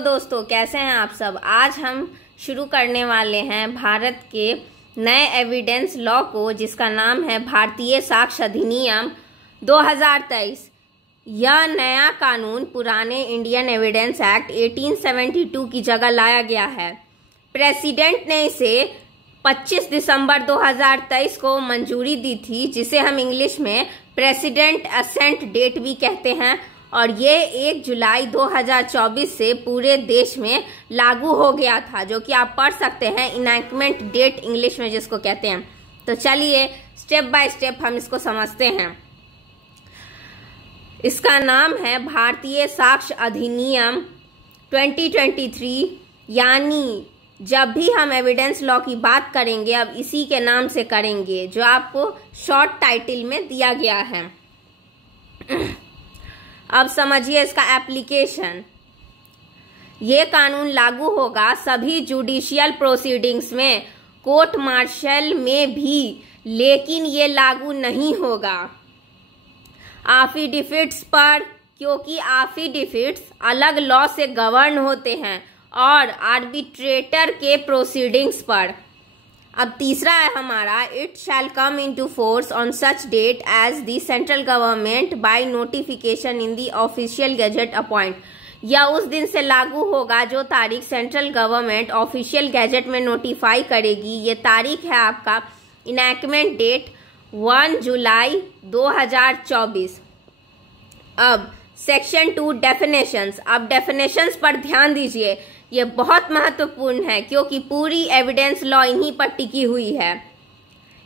दोस्तों, कैसे हैं आप सब। आज हम शुरू करने वाले हैं भारत के नए एविडेंस लॉ को, जिसका नाम है भारतीय साक्ष्य अधिनियम 2023। यह नया कानून पुराने इंडियन एविडेंस एक्ट 1872 की जगह लाया गया है। प्रेसिडेंट ने इसे 25 दिसंबर 2023 को मंजूरी दी थी, जिसे हम इंग्लिश में प्रेसिडेंट असेंट डेट भी कहते हैं, और ये 1 जुलाई 2024 से पूरे देश में लागू हो गया था, जो कि आप पढ़ सकते हैं, इनैक्टमेंट डेट इंग्लिश में जिसको कहते हैं। तो चलिए स्टेप बाय स्टेप हम इसको समझते हैं। इसका नाम है भारतीय साक्ष्य अधिनियम 2023, यानी जब भी हम एविडेंस लॉ की बात करेंगे अब इसी के नाम से करेंगे, जो आपको शॉर्ट टाइटल में दिया गया है। अब समझिए इसका एप्लीकेशन। ये कानून लागू होगा सभी जुडिशियल प्रोसीडिंग्स में, कोर्ट मार्शल में भी, लेकिन ये लागू नहीं होगा एफिडेविट्स पर, क्योंकि एफिडेविट्स अलग लॉ से गवर्न होते हैं, और आर्बिट्रेटर के प्रोसीडिंग्स पर। अब तीसरा है हमारा, it shall come into force on such date as the central government by notification in the official gazette appoint. यह उस दिन से लागू होगा जो तारीख सेंट्रल गवर्नमेंट ऑफिशियल गैजेट में नोटिफाई करेगी। ये तारीख है आपका इनैक्टमेंट डेट 1 जुलाई 2024। अब सेक्शन 2 डेफिनेशंस। अब डेफिनेशंस पर ध्यान दीजिए, ये बहुत महत्वपूर्ण है क्योंकि पूरी एविडेंस लॉ इन्हीं पर टिकी हुई है।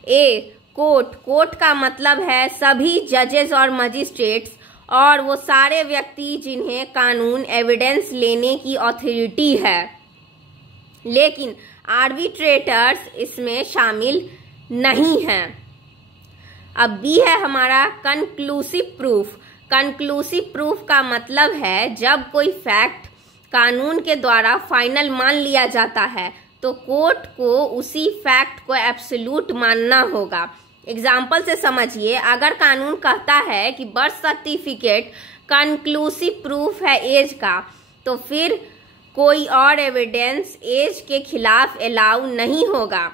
ए, कोर्ट। कोर्ट का मतलब है सभी जजेस और मजिस्ट्रेट्स, और वो सारे व्यक्ति जिन्हें कानून एविडेंस लेने की अथॉरिटी है, लेकिन आर्बिट्रेटर्स इसमें शामिल नहीं हैं। अब बी है हमारा कंक्लूसिव प्रूफ। कंक्लूसिव प्रूफ का मतलब है जब कोई फैक्ट कानून के द्वारा फाइनल मान लिया जाता है तो कोर्ट को उसी फैक्ट को एब्सोल्यूट मानना होगा। एग्जाम्पल से समझिए, अगर कानून कहता है कि बर्थ सर्टिफिकेट कंक्लूसिव प्रूफ है एज का, तो फिर कोई और एविडेंस एज के खिलाफ अलाउ नहीं होगा।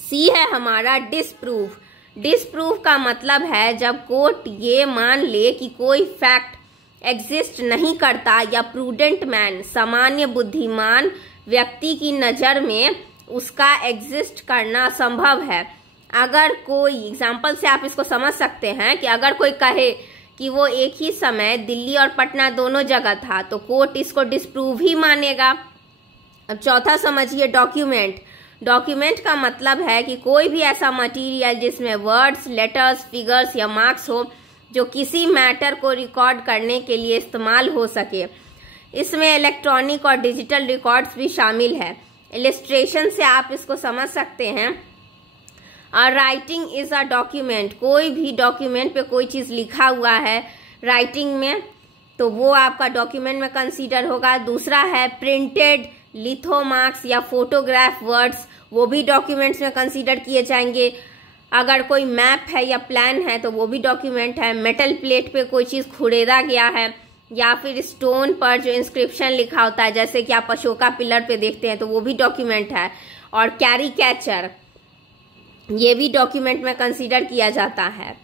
सी है हमारा डिसप्रूफ। डिसप्रूफ का मतलब है जब कोर्ट ये मान ले कि कोई फैक्ट एग्जिस्ट नहीं करता, या प्रूडेंट मैन, सामान्य बुद्धिमान व्यक्ति की नज़र में उसका एग्जिस्ट करना संभव है। अगर कोई, एग्जाम्पल से आप इसको समझ सकते हैं कि अगर कोई कहे कि वो एक ही समय दिल्ली और पटना दोनों जगह था, तो कोर्ट इसको डिसप्रूव ही मानेगा। अब चौथा समझिए, डॉक्यूमेंट। डॉक्यूमेंट का मतलब है कि कोई भी ऐसा मटेरियल जिसमें वर्ड्स, लेटर्स, फिगर्स या मार्क्स हो, जो किसी मैटर को रिकॉर्ड करने के लिए इस्तेमाल हो सके। इसमें इलेक्ट्रॉनिक और डिजिटल रिकॉर्ड्स भी शामिल है। इलिस्ट्रेशन से आप इसको समझ सकते हैं। और राइटिंग इज अ डॉक्यूमेंट। कोई भी डॉक्यूमेंट पे कोई चीज़ लिखा हुआ है राइटिंग में, तो वो आपका डॉक्यूमेंट में कंसीडर होगा। दूसरा है प्रिंटेड लिथोमार्क्स या फोटोग्राफ वर्ड्स, वो भी डॉक्यूमेंट्स में कंसीडर किए जाएंगे। अगर कोई मैप है या प्लान है तो वो भी डॉक्यूमेंट है। मेटल प्लेट पे कोई चीज़ खुरेदा गया है, या फिर स्टोन पर जो इंस्क्रिप्शन लिखा होता है, जैसे कि आप अशोका पिलर पे देखते हैं, तो वो भी डॉक्यूमेंट है। और कैरिकेचर, ये भी डॉक्यूमेंट में कंसीडर किया जाता है।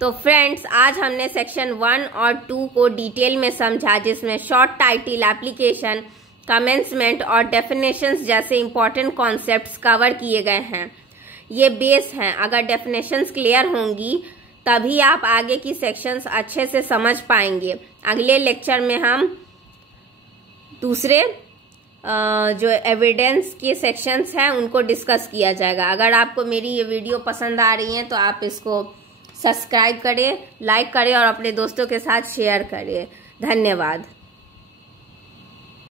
तो फ्रेंड्स, आज हमने सेक्शन 1 और 2 को डिटेल में समझा, जिसमें शॉर्ट टाइटल, एप्लीकेशन, कमेंसमेंट और डेफिनेशंस जैसे इंपॉर्टेंट कॉन्सेप्ट्स कवर किए गए हैं। ये बेस हैं। अगर डेफिनेशंस क्लियर होंगी तभी आप आगे की सेक्शंस अच्छे से समझ पाएंगे। अगले लेक्चर में हम दूसरे जो एविडेंस के सेक्शंस हैं उनको डिस्कस किया जाएगा। अगर आपको मेरी ये वीडियो पसंद आ रही है तो आप इसको सब्सक्राइब करें, लाइक करें और अपने दोस्तों के साथ शेयर करें। धन्यवाद।